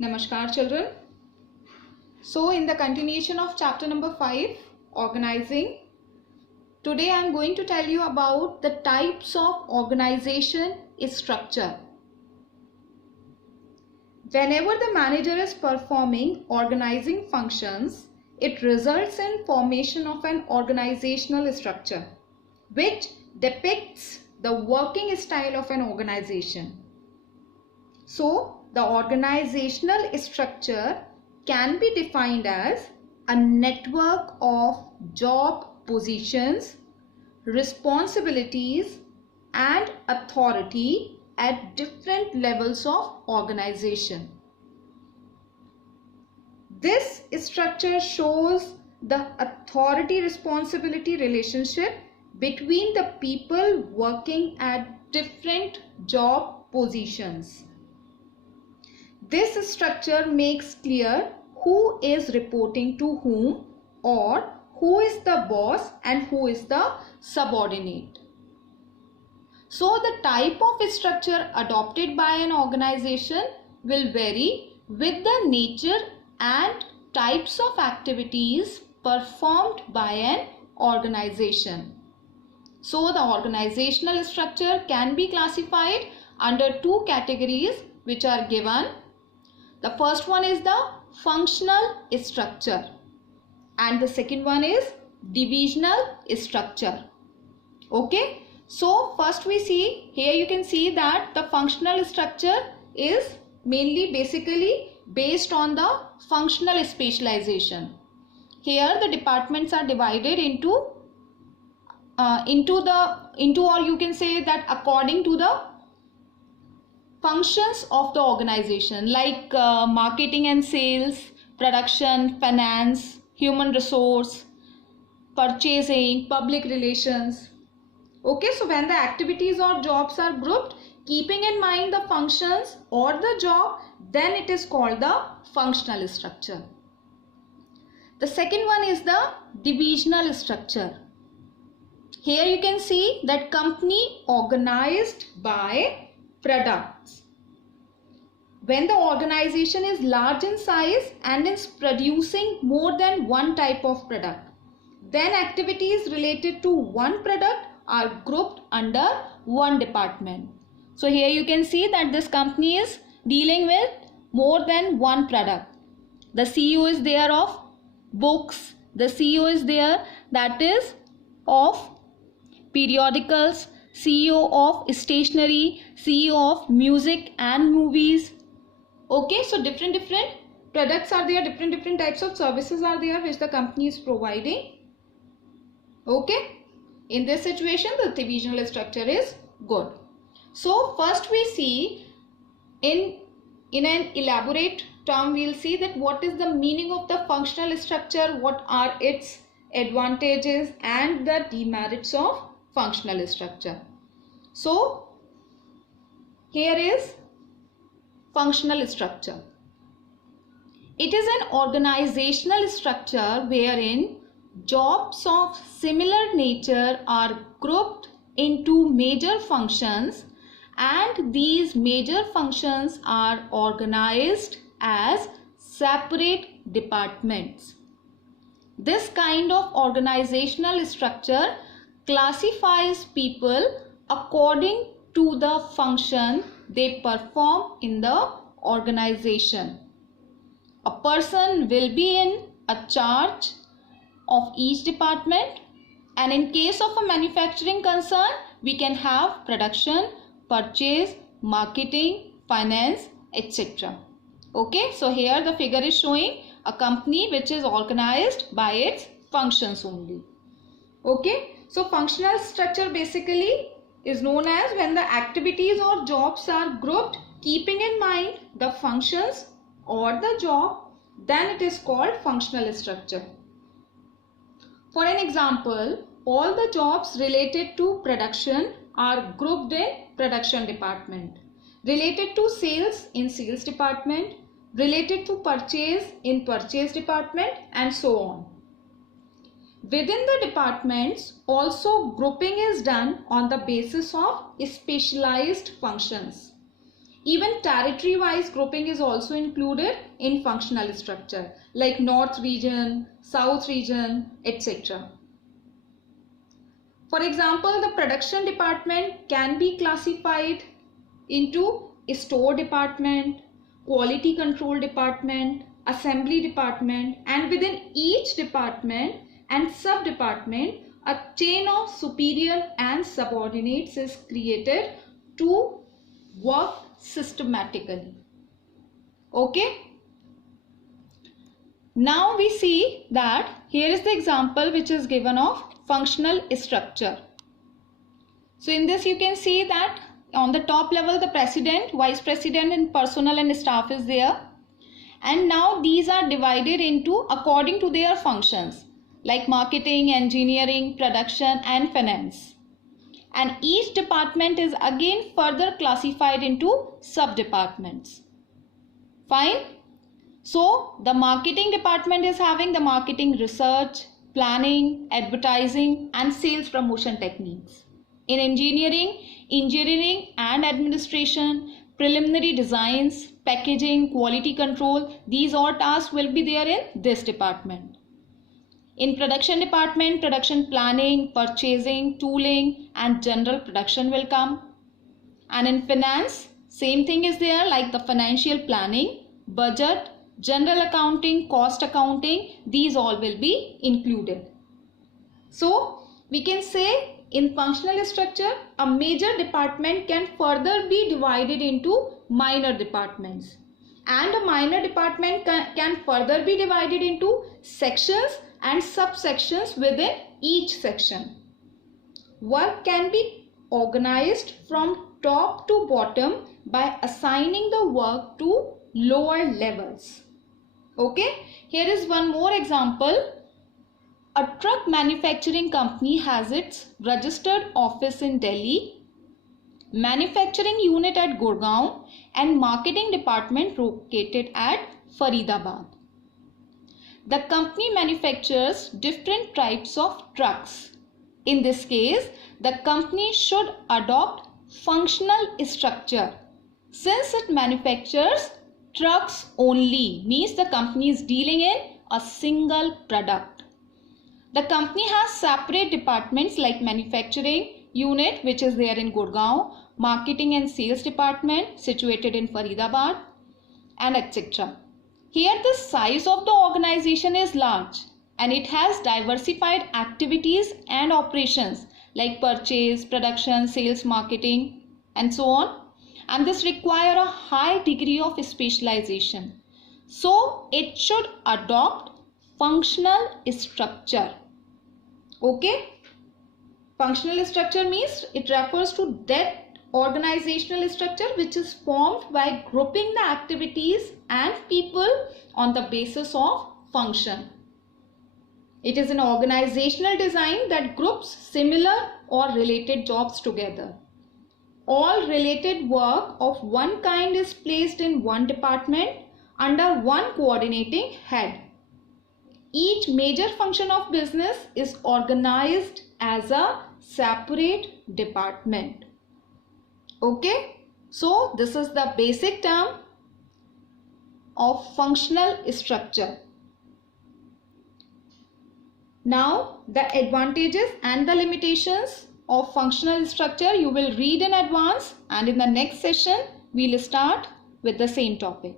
Namaskar children. So in the continuation of chapter number 5, organizing, today I am going to tell you about the types of organization structure. Whenever the manager is performing organizing functions, it results in formation of an organizational structure which depicts the working style of an organization. So the organizational structure can be defined as a network of job positions, responsibilities and authority at different levels of organization. This structure shows the authority-responsibility relationship between the people working at different job positions. This structure makes clear who is reporting to whom, or who is the boss and who is the subordinate. So the type of structure adopted by an organization will vary with the nature and types of activities performed by an organization. So the organizational structure can be classified under two categories which are given. The first one is the functional structure and the second one is divisional structure. Okay, so first we see here, you can see that the functional structure is basically based on the functional specialization. Here the departments are divided into or you can say that according to the functions of the organization, like marketing and sales, production, finance, human resource, purchasing, public relations. Okay, so when the activities or jobs are grouped, keeping in mind the functions or the job, then it is called the functional structure. The second one is the divisional structure. Here you can see that company organized by products. When the organization is large in size and is producing more than one type of product, then activities related to one product are grouped under one department. So here you can see that this company is dealing with more than one product. The CEO is there of books, the CEO is there that is of periodicals, CEO of stationery, CEO of music and movies. Okay, so different products are there, different types of services are there which the company is providing. Okay, in this situation the divisional structure is good. So first we see in an elaborate term, we will see that what is the meaning of the functional structure, what are its advantages and the demerits of functional structure. So here is functional structure. It is an organizational structure wherein jobs of similar nature are grouped into major functions and these major functions are organized as separate departments. This kind of organizational structure classifies people according to the function they perform in the organization. A person will be in a charge of each department, and in case of a manufacturing concern, we can have production, purchase, marketing, finance, etc. Okay, so here the figure is showing a company which is organized by its functions only. Okay, so functional structure basically is known as when the activities or jobs are grouped keeping in mind the functions or the job, then it is called functional structure. For an example, all the jobs related to production are grouped in production department, related to sales in sales department, related to purchase in purchase department, and so on. Within the departments, also grouping is done on the basis of specialized functions. Even territory-wise grouping is also included in functional structure, like North region, South region, etc. For example, the production department can be classified into a store department, quality control department, assembly department, and within each department and sub-department, a chain of superior and subordinates is created to work systematically. Okay. Now we see that here is the example which is given of functional structure. So in this you can see that on the top level the president, vice president and personnel and staff is there. And now these are divided into according to their functions like marketing, engineering, production and finance. And each department is again further classified into sub-departments. Fine. So the marketing department is having the marketing research, planning, advertising and sales promotion techniques. In engineering and administration, preliminary designs, packaging, quality control, these all tasks will be there in this department. In production department, production planning, purchasing, tooling and general production will come. And in finance, same thing is there like the financial planning, budget, general accounting, cost accounting, these all will be included. So we can say in functional structure, a major department can further be divided into minor departments. And a minor department can further be divided into sections and subsections within each section. Work can be organized from top to bottom by assigning the work to lower levels. Okay, here is one more example. A truck manufacturing company has its registered office in Delhi, manufacturing unit at Gurgaon and marketing department located at Faridabad. The company manufactures different types of trucks. In this case, the company should adopt functional structure. Since it manufactures trucks only, means the company is dealing in a single product. The company has separate departments like manufacturing unit which is there in Gurgaon, marketing and sales department situated in Faridabad and etc. Here the size of the organization is large and it has diversified activities and operations like purchase, production, sales, marketing and so on, and this require a high degree of specialization. So it should adopt functional structure. Okay, functional structure means it refers to that organizational structure which is formed by grouping the activities and people on the basis of function. It is an organizational design that groups similar or related jobs together. All related work of one kind is placed in one department under one coordinating head. Each major function of business is organized as a separate department. Okay, so this is the basic term of functional structure. Now the advantages and the limitations of functional structure you will read in advance, and in the next session we will start with the same topic.